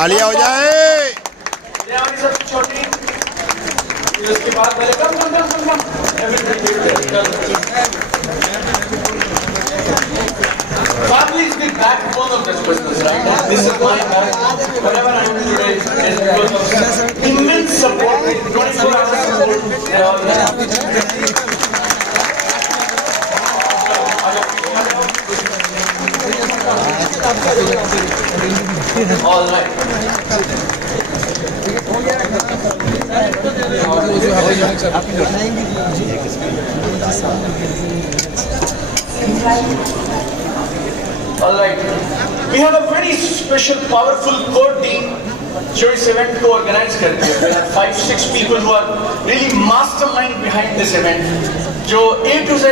तालियां हो जाए। सबसे छोटी उसके बाद पहले कम family is the backbone of this business, right? This is my back. Whatever I do today is because of immense support, 24 hours support. They're all there. All right. All right. We have a very special, powerful core team जो इस event को organize करते हैं. We have 5-6 people who are really mastermind behind this event. जो A to Z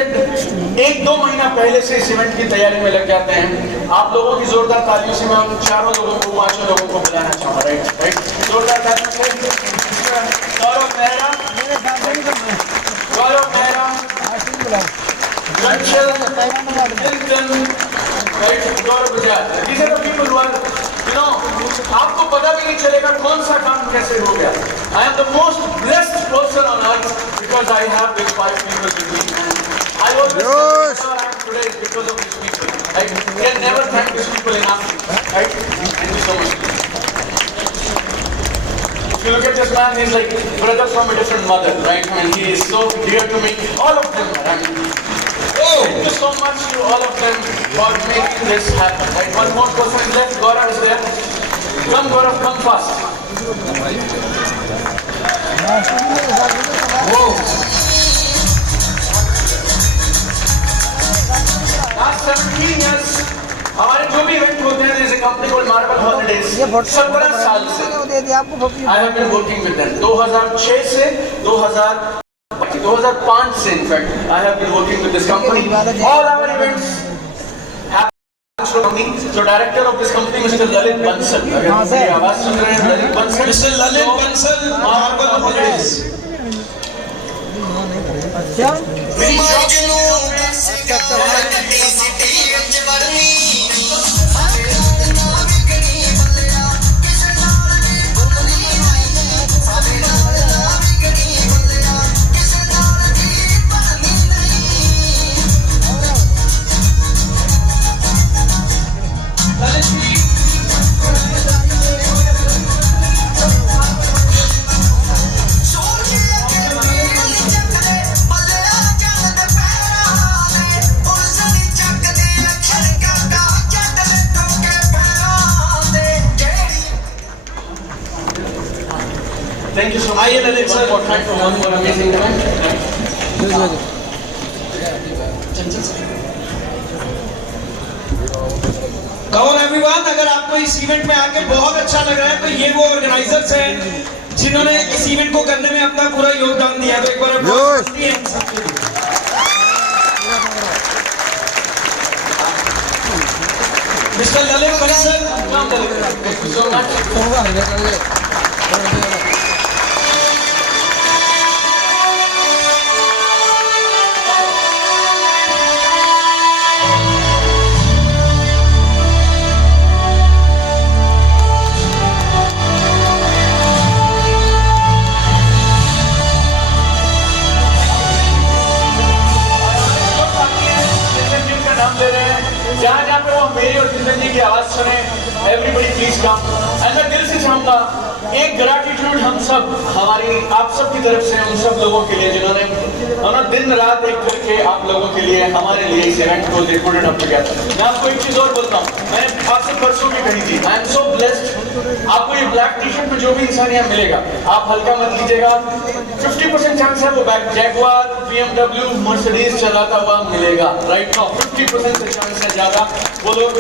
1-2 महीना पहले से इस event की तैयारी में लग जाते हैं. आप लोगों की जोरदार तालियों से मैं उन चारों लोगों को, 5 लोगों को बुलाना चाहूँगा, right? जोरदार तालियों से गौरव Mehra, Ranchal, Hilton, right? Gaurav Bajaj. These are the people who are, आपको पता भी नहीं चलेगा कौन सा काम कैसे हो गया. I am the most blessed person on earth because I have these 5 people with me. I always say whatever I am today is because of these people. I can never thank these people enough. Right? Thank you so much. If you look at this man, he's like brother from a different mother, right? I mean, he is so dear to me. All of them, I mean, thank you so much to all of them for making this happen. Right? One more person is left. Gaurav is there. Come, Gaurav, come fast. Whoa. Last 17 years, हमारे जो भी event होते हैं, जैसे company को marble holidays 17 साल से I have been working with them. 2006 से 2005 से in fact I have been working with this company. All our events have from me. So director of this company, Mr. Lalit Bansal. अगर मेरी आवाज सुन रहे हैं, Lalit Bansal. Mr. Lalit Bansal, marble holidays. क्या? Thank you so much. One more time for one more amazing event. Come on everyone, अगर आपको इस event में आकर बहुत अच्छा लग रहा है तो ये वो ऑर्गेनाइजर्स हैं जिन्होंने इस इवेंट को करने में अपना पूरा योगदान दिया. तो एक बार मिस्टर ललित बंसल. जहाँ पे वो मेरी और जिंदगी की आवाज सुने, everybody please come. और मैं दिल से चाहूँगा एक ग्रैटिट्यूड हम सब, हमारी आप सब की तरफ से उन सब लोगों के लिए जिन्होंने दिन रात एक करके आप लोगों के लिए, हमारे लिए इस इवेंट को रिकॉर्डेड अप किया था. मैं आपको एक चीज और बोलता हूँ, मैंने आपसे परसों भी कही थी, आई एम सो ब्लेस्ड. आपको ये ब्लैक टी शर्ट में जो भी इंसान यहाँ मिलेगा, आप हल्का मत लीजिएगा. 50% चांस है वो जैगुआर, BMW, मर्सिडीज चलाता हुआ मिलेगा. राइट नाउ 50% से चांस है ज्यादा वो लोग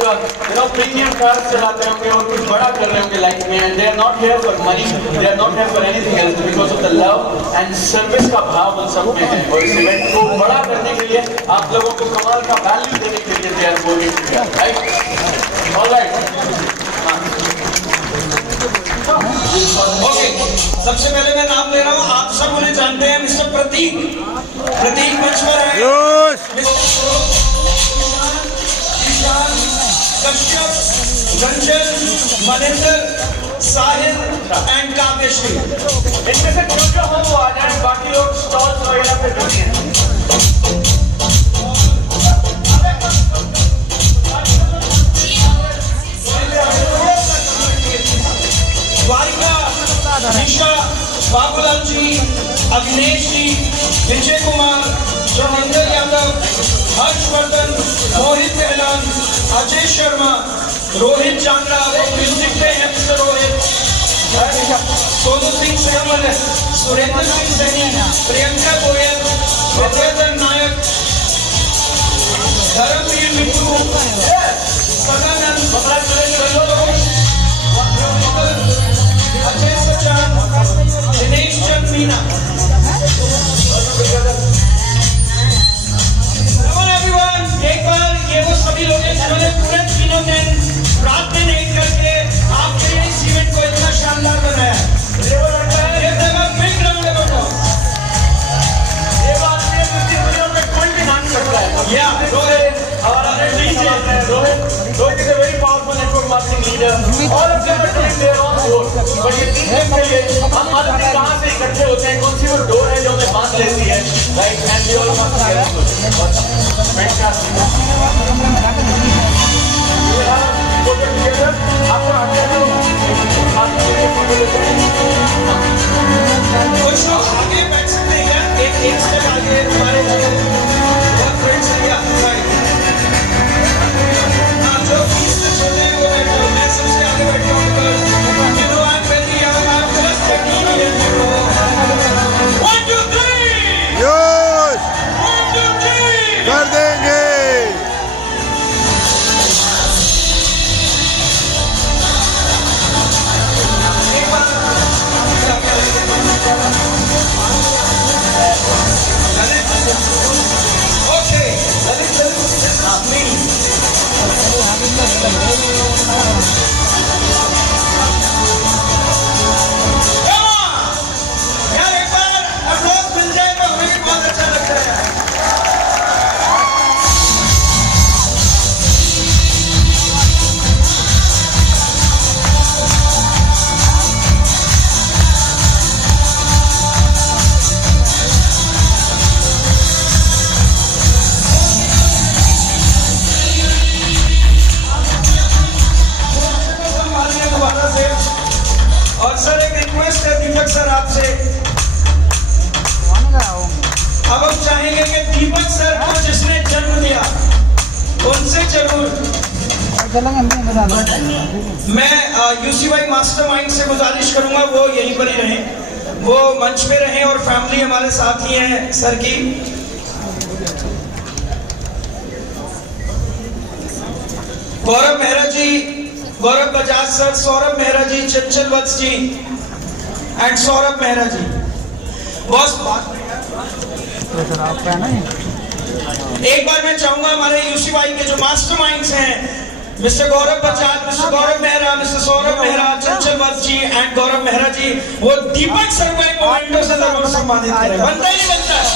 प्रीमियम कार्स चलाते होंगे और कुछ बड़ा कर रहे होंगे लाइफ में. And they are not here for money, they are not here for anything else, because of the love and service का भाव उन सब में है. और इस इवेंट को बड़ा करने के लिए, आप लोगों को कमाल का वैल्यू देने के लिए they are working together. Right? Alright. Okay, सबसे पहले मैं नाम ले रहा हूँ. आप सब उन्हें जानते हैं, मिस्टर प्रतीक. प्रतीक मंच पर है. कश्यप, रंजन, मनिंदर, साहिल एंड काव्यश्री। इनमें से जो हो वो आ जाए, बाकी लोग स्टॉल्स वगैरह पे बैठे हैं। द्वारिका, निशा, बाबूलाल जी, अविनेश जी, विजय कुमार, जोगिंदर यादव, हर्षवर्धन, मोहित गहलोत, अजय शर्मा, रोहित चांद्रा, म्यूजिक पे हैं मिस्टर रोहित, सोनू सिंह सैनी, सुरेंद्र सिंह सैनी, प्रियंका गोयल, विद्याधर नायक, धर्मवीर मिट्टू, सदानंद, अजय सचान, दिनेश चंद मीना। एक बार ये वो सभी लोग हैं जिन्होंने पूरे 3 दिन रात दिन एक करके आपके लिए इस इवेंट को इतना शानदार बनाया। ये जगह बिग राउंड है बेटा। ये बात है कि दुनिया में कोई भी मान सकता है। या रोहित हमारा डीजे है। Rohit is a very powerful network marketing leader. All of them are doing their own work. But ये 3 दिन के लिए हम मालूम नहीं कहां से इकट्ठे होते हैं, कौन सी वो डोर है जो हमें बांध लेती है, right? And we all must get fantastic. We have photo together. आपको आगे तो साथ में फोटो लेते हैं। कुछ लोग आगे बैठ सकते हैं क्या? एक स्टेप आगे हमारे बहुत फ्रेंड्स हैं या राइट। हाँ, जो 20 से छोटे हैं वो बैठो। मैं सबसे आगे बैठा हूँ because you know I'm very young. I'm just 18 years old. 1 2 3 योश 1 2 3 कर देंगे। एक बार ओके यार एक बार अप्लॉज मिल जाए तो हमें भी बहुत अच्छा लगता है। दोबारा से और सर एक रिक्वेस्ट है दीपक सर आपसे। अब हम चाहेंगे कि दीपक सर को जिसने जन्म दिया उनसे जरूर मैं यूसीवाई मास्टरमाइंड से गुजारिश करूंगा वो यहीं पर ही रहें, वो मंच पे रहें और फैमिली हमारे साथ ही है सर की। Gaurav Mehra ji, Gaurav Bajaj sir, Saurabh Mehra ji, Chanchal Vats ji and Saurabh Mehra ji. Boss एक बार मैं चाहूंगा हमारे यूसीवाई के जो मास्टरमाइंड्स हैं mister Gaurav Bajaj, mister Gaurav Mehra, mister Saurabh Mehra, Chanchal Vats ji and गौरव मेहरा जी, वो दीपक सर को एक मोमेंटो से जरूर सम्मानित करें। बनता ही बनता है।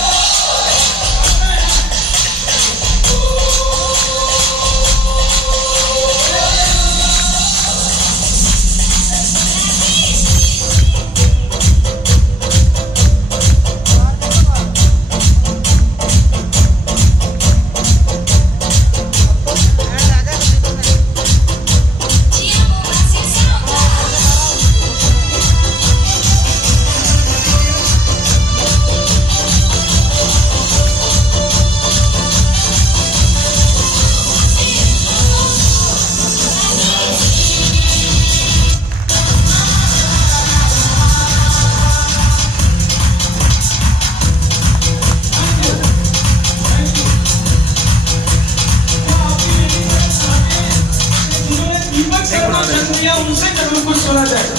उनसे जरूर कुछ सुना जाए।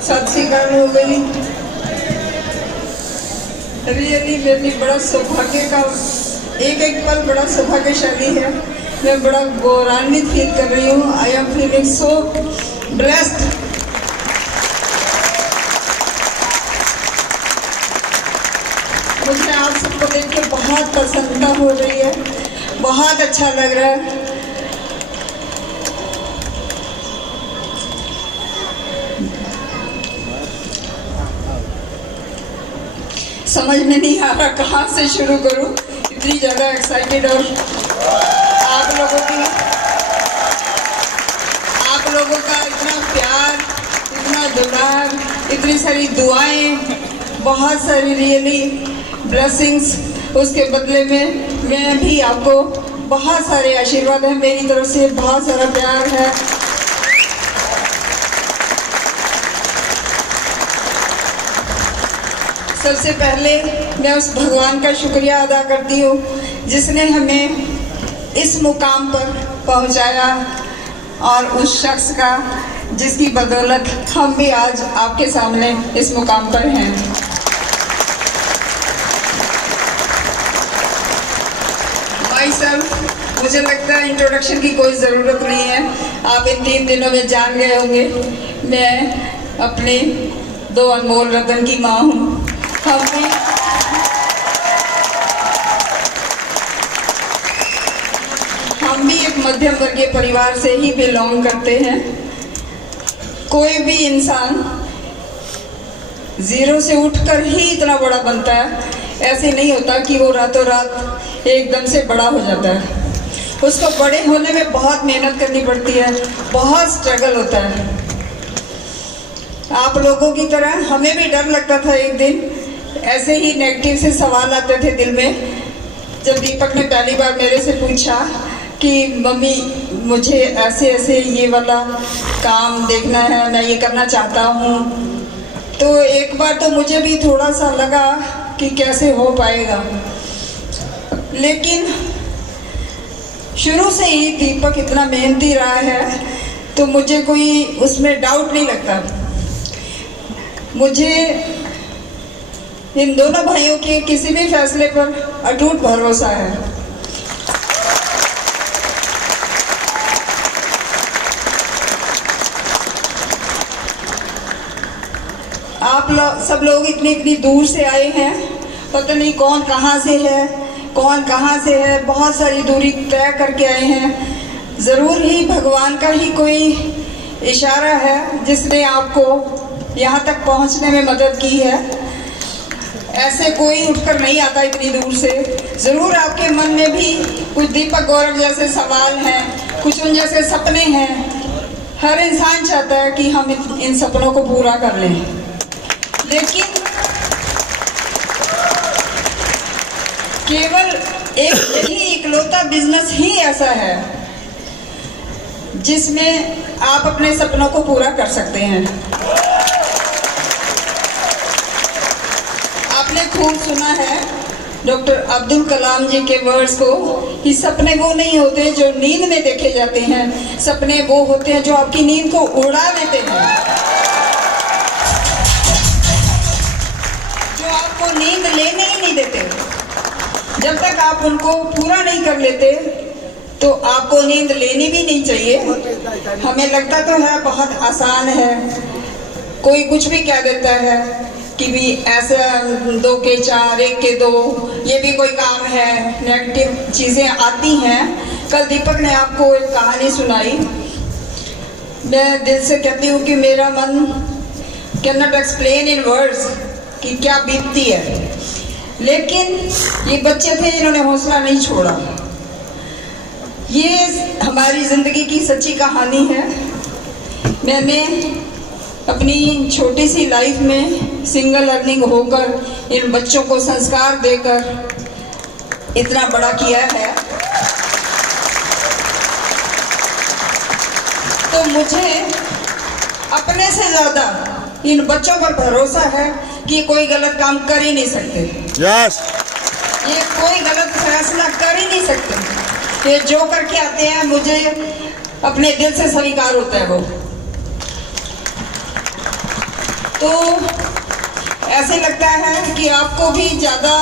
सत श्री अकाल हो गई। रियली मेरे लिए बड़ा सौभाग्य का एक पल बड़ा सौभाग्यशाली है। मैं बड़ा गौरवान्वित फील कर रही हूँ। I am feeling so blessed. मुझे आप सबको देख के बहुत प्रसन्नता हो रही है, बहुत अच्छा लग रहा है। समझ में नहीं आ रहा कहाँ से शुरू करूँ, इतनी ज़्यादा एक्साइटेड। और आप लोगों का इतना प्यार, इतना दुलार, इतनी सारी दुआएं, बहुत सारी रियली ब्लेसिंग्स, उसके बदले में मैं भी आपको बहुत सारे आशीर्वाद है मेरी तरफ से, बहुत सारा प्यार है। सबसे पहले मैं उस भगवान का शुक्रिया अदा करती हूँ जिसने हमें इस मुकाम पर पहुँचाया, और उस शख्स का जिसकी बदौलत हम भी आज आपके सामने इस मुकाम पर हैं। भाई साहब, मुझे लगता है इंट्रोडक्शन की कोई ज़रूरत नहीं है, आप इन 3 दिनों में जान गए होंगे। मैं अपने 2 अनमोल रतन की माँ हूँ। हम भी एक मध्यम वर्गीय परिवार से ही बिलोंग करते हैं। कोई भी इंसान जीरो से उठकर ही इतना बड़ा बनता है, ऐसे नहीं होता कि वो रातों रात एकदम से बड़ा हो जाता है। उसको बड़े होने में बहुत मेहनत करनी पड़ती है, बहुत स्ट्रगल होता है। आप लोगों की तरह हमें भी डर लगता था। एक दिन ऐसे ही नेगेटिव से सवाल आते थे दिल में, जब दीपक ने पहली बार मेरे से पूछा कि मम्मी मुझे ऐसे ऐसे ये वाला काम देखना है, मैं ये करना चाहता हूँ, तो एक बार तो मुझे भी थोड़ा सा लगा कि कैसे हो पाएगा। लेकिन शुरू से ही दीपक इतना मेहनती रहा है तो मुझे कोई उसमें डाउट नहीं लगता। मुझे इन दोनों भाइयों के किसी भी फैसले पर अटूट भरोसा है। आप सब लोग इतनी दूर से आए हैं, पता नहीं कौन कहाँ से है, कौन कहाँ से है, बहुत सारी दूरी तय करके आए हैं। ज़रूर ही भगवान का ही कोई इशारा है जिसने आपको यहाँ तक पहुँचने में मदद की है। ऐसे कोई उठकर नहीं आता इतनी दूर से। ज़रूर आपके मन में भी कुछ दीपक गौरव जैसे सवाल हैं, कुछ उन जैसे सपने हैं। हर इंसान चाहता है कि हम इन सपनों को पूरा कर लें, लेकिन केवल एक ही इकलौता बिजनेस ही ऐसा है जिसमें आप अपने सपनों को पूरा कर सकते हैं। आपने खूब सुना है डॉक्टर अब्दुल कलाम जी के वर्ड्स को कि सपने वो नहीं होते जो नींद में देखे जाते हैं, सपने वो होते हैं जो आपकी नींद को उड़ा देते हैं, जो आपको नींद लेने ही नहीं देते। जब तक आप उनको पूरा नहीं कर लेते तो आपको नींद लेनी भी नहीं चाहिए। हमें लगता तो है बहुत आसान है, कोई कुछ भी कह देता है कि भी ऐसा 2 के 4 1 के 2 ये भी कोई काम है, नेगेटिव चीज़ें आती हैं। कल दीपक ने आपको एक कहानी सुनाई। मैं दिल से कहती हूँ कि मेरा मन can not explain in words कि क्या बीतती है, लेकिन ये बच्चे थे जिन्होंने हौसला नहीं छोड़ा। ये हमारी ज़िंदगी की सच्ची कहानी है। मैंने अपनी छोटी सी लाइफ में सिंगल अर्निंग होकर इन बच्चों को संस्कार देकर इतना बड़ा किया है, तो मुझे अपने से ज़्यादा इन बच्चों पर भरोसा है कि कोई गलत काम कर ही नहीं सकते। यस। ये कोई गलत फैसला कर ही नहीं सकते। ये जो करके आते हैं मुझे अपने दिल से स्वीकार होता है वो। तो ऐसे लगता है कि आपको भी ज़्यादा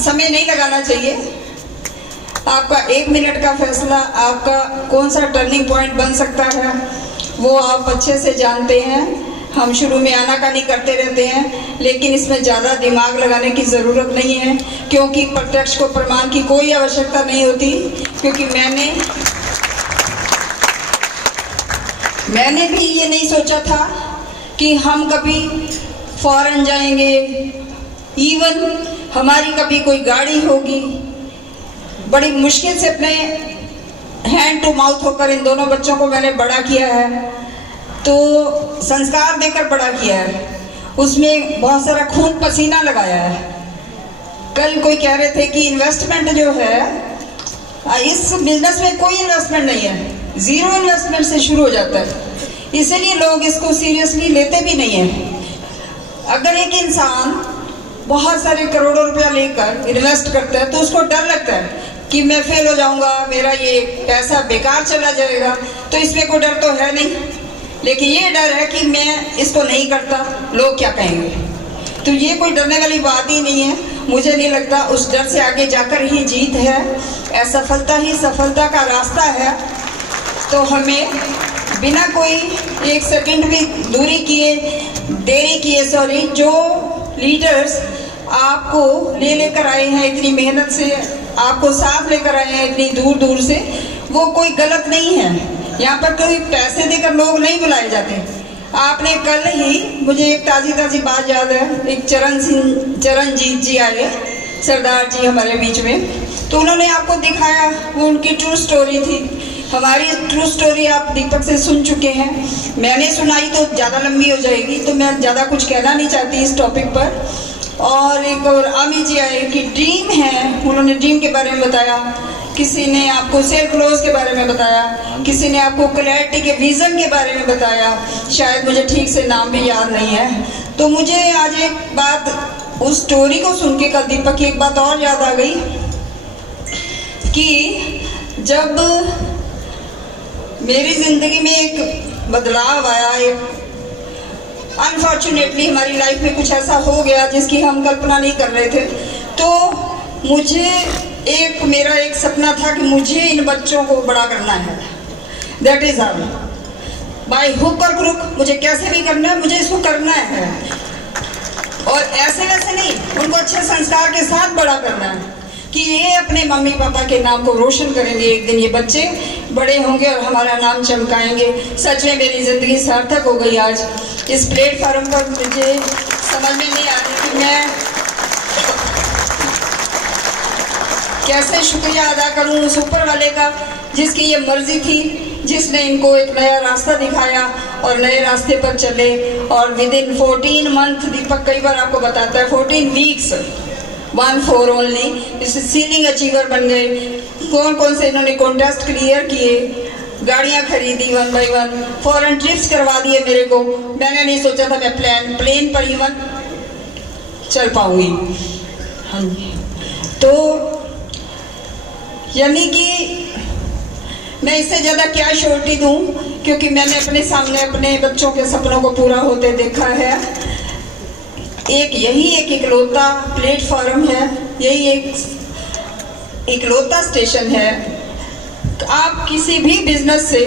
समय नहीं लगाना चाहिए। आपका 1 मिनट का फैसला आपका कौन सा टर्निंग पॉइंट बन सकता है वो आप अच्छे से जानते हैं। हम शुरू में आनाकानी करते रहते हैं, लेकिन इसमें ज़्यादा दिमाग लगाने की ज़रूरत नहीं है, क्योंकि प्रत्यक्ष को प्रमाण की कोई आवश्यकता नहीं होती। क्योंकि मैंने भी ये नहीं सोचा था कि हम कभी फॉरेन जाएंगे, इवन हमारी कभी कोई गाड़ी होगी। बड़ी मुश्किल से अपने हैंड टू माउथ होकर इन दोनों बच्चों को मैंने बड़ा किया है, तो संस्कार देकर बड़ा किया है, उसमें बहुत सारा खून पसीना लगाया है। कल कोई कह रहे थे कि इन्वेस्टमेंट जो है, इस बिजनेस में कोई इन्वेस्टमेंट नहीं है, ज़ीरो इन्वेस्टमेंट से शुरू हो जाता है, इसीलिए लोग इसको सीरियसली लेते भी नहीं हैं। अगर एक इंसान बहुत सारे करोड़ों रुपया लेकर इन्वेस्ट करता है तो उसको डर लगता है कि मैं फेल हो जाऊंगा, मेरा ये पैसा बेकार चला जाएगा, तो इसमें कोई डर तो है नहीं। लेकिन ये डर है कि मैं इसको नहीं करता, लोग क्या कहेंगे। तो ये कोई डरने वाली बात ही नहीं है। मुझे नहीं लगता, उस डर से आगे जाकर ही जीत है, असफलता ही सफलता का रास्ता है। तो हमें बिना कोई 1 सेकंड भी देरी किए जो लीडर्स आपको लेकर आए हैं इतनी मेहनत से, आपको साथ लेकर आए हैं इतनी दूर दूर से, वो कोई गलत नहीं है। यहाँ पर कोई पैसे देकर लोग नहीं बुलाए जाते। आपने कल ही, मुझे एक ताज़ी बात याद है, एक चरणजीत जी आए, सरदार जी हमारे बीच में, तो उन्होंने आपको दिखाया, वो उनकी ट्रू स्टोरी थी। हमारी ट्रू स्टोरी आप दीपक से सुन चुके हैं, मैंने सुनाई तो ज़्यादा लंबी हो जाएगी, तो मैं ज़्यादा कुछ कहना नहीं चाहती इस टॉपिक पर। और एक और आमी जी आए कि ड्रीम है, उन्होंने ड्रीम के बारे में बताया, किसी ने आपको सेल्फ क्लोज के बारे में बताया, किसी ने आपको क्लैरिटी के विज़न के बारे में बताया, शायद मुझे ठीक से नाम भी याद नहीं है। तो मुझे आज एक बात, उस स्टोरी को सुन के कल दीपक की एक बात और याद आ गई कि जब मेरी ज़िंदगी में एक बदलाव आया, एक अनफॉर्चुनेटली हमारी लाइफ में कुछ ऐसा हो गया जिसकी हम कल्पना नहीं कर रहे थे, तो मुझे मेरा एक सपना था कि मुझे इन बच्चों को बड़ा करना है। That is all, by hook और क्रुक, मुझे कैसे भी करना है, मुझे इसको करना है। और ऐसे वैसे नहीं, उनको अच्छे संस्कार के साथ बड़ा करना है कि ये अपने मम्मी पापा के नाम को रोशन करेंगे। एक दिन ये बच्चे बड़े होंगे और हमारा नाम चमकाएंगे। सच में मेरी ज़िंदगी सार्थक हो गई आज इस प्लेटफॉर्म पर। मुझे समझ में नहीं आ रही कि मैं कैसे शुक्रिया अदा करूं उस ऊपर वाले का, जिसकी ये मर्जी थी, जिसने इनको एक नया रास्ता दिखाया और नए रास्ते पर चले। और विद इन 14 मंथ, दीपक कई बार आपको बताता है, 14 वीक्स 14 ओनली, इस सीनिंग अचीवर बन गए। कौन कौन से इन्होंने कॉन्टेस्ट क्लियर किए, गाड़ियाँ खरीदी 1 by 1, फॉरेन ट्रिप्स करवा दिए मेरे को। मैंने नहीं सोचा था मैं प्लेन पर इवन चल पाऊंगी। हाँ जी, तो यानी कि मैं इससे ज़्यादा क्या श्योरिटी दूँ, क्योंकि मैंने अपने सामने अपने बच्चों के सपनों को पूरा होते देखा है। यही एक इकलौता प्लेटफॉर्म है, यही एक इकलौता स्टेशन है। आप किसी भी बिजनेस से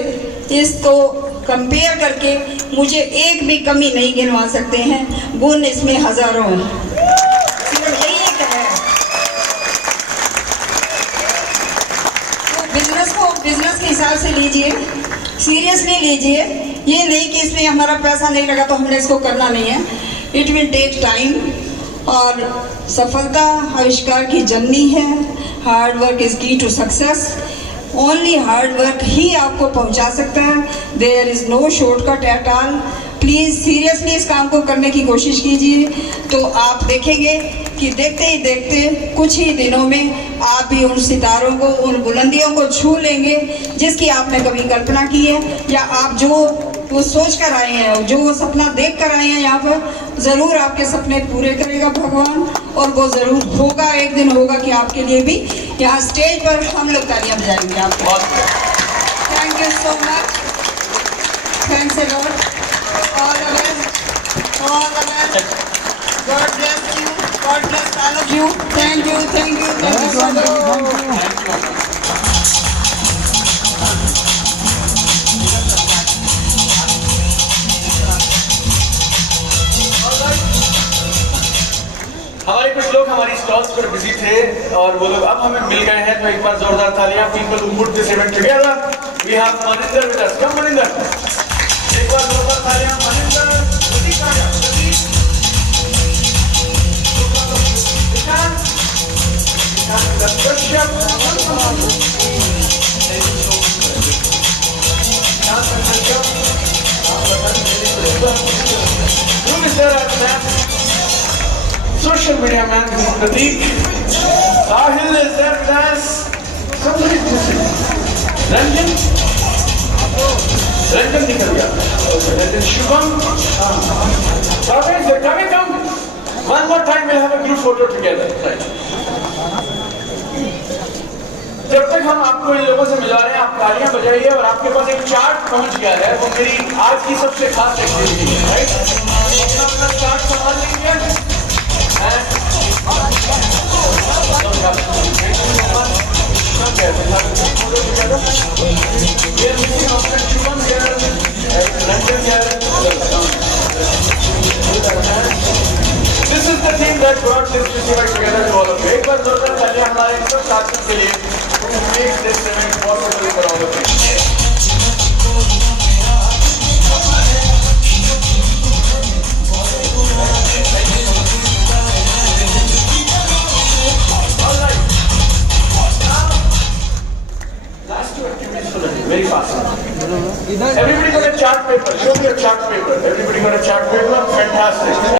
इसको कंपेयर करके मुझे एक भी कमी नहीं गिनवा सकते हैं। गुण इसमें हजारों हैं, सिर्फ यही एक है। तो बिजनेस को बिजनेस के हिसाब से लीजिए, सीरियसली लीजिए। ये नहीं कि इसमें हमारा पैसा नहीं लगा तो हमने इसको करना नहीं है। इट विल टेक टाइम, और सफलता आविष्कार की जर्नी है। Hard work is key to success. Only hard work ही आपको पहुंचा सकता है। There is no shortcut at all. Please seriously इस काम को करने की कोशिश कीजिए, तो आप देखेंगे कि देखते ही देखते कुछ ही दिनों में आप भी उन सितारों को, उन बुलंदियों को छू लेंगे जिसकी आपने कभी कल्पना की है, या आप जो वो सोच कर आए हैं, जो वो सपना देख कर आए हैं यहाँ पर, ज़रूर आपके सपने पूरे करेगा भगवान। और वो ज़रूर होगा, एक दिन होगा कि आपके लिए भी यहाँ स्टेज पर हम लोग तालियां बजाएंगे आपको। Thank you so much, thanks a lot, all the best. All the best. God bless you. God bless all of you. Thank you. Thank you. Thank you so much. Thank you. हमारे कुछ लोग हमारी stalls पर busy थे और वो लोग अब हमें मिल गए हैं, तो एक बार जोरदार तालियां people who put this event together. We have Maninder with us. Come Maninder, एक बार जोरदार तालियां। मनिंदर, प्रतीक आ गया, प्रतीक, Ishan, Ishan Kashyap, Who is there at that? Social media man, Prateek. Sahil is there with us. Somebody is missing. Ranjan? Ranjan nikal gaya. Okay, Ranjan. Shubham? Bhavesh, come. One more time we'll have a group photo together. Right. जब तक हम आपको इन लोगों से मिला रहे हैं, आप तालियां बजाइए और आपके पास एक चार्ट पहुंच गया है, वो मेरी आज की सबसे खास एक्टिविटी है, राइट? अपना चार्ट संभाल लीजिए। This is the team that brought this festival together to all of you. एक बार जोरदार तालियां हमारे सब साथियों के लिए, who make this event possible for all of you. Very fast. Everybody got a chart paper. Show me your chart paper. Everybody got a chart paper. Fantastic.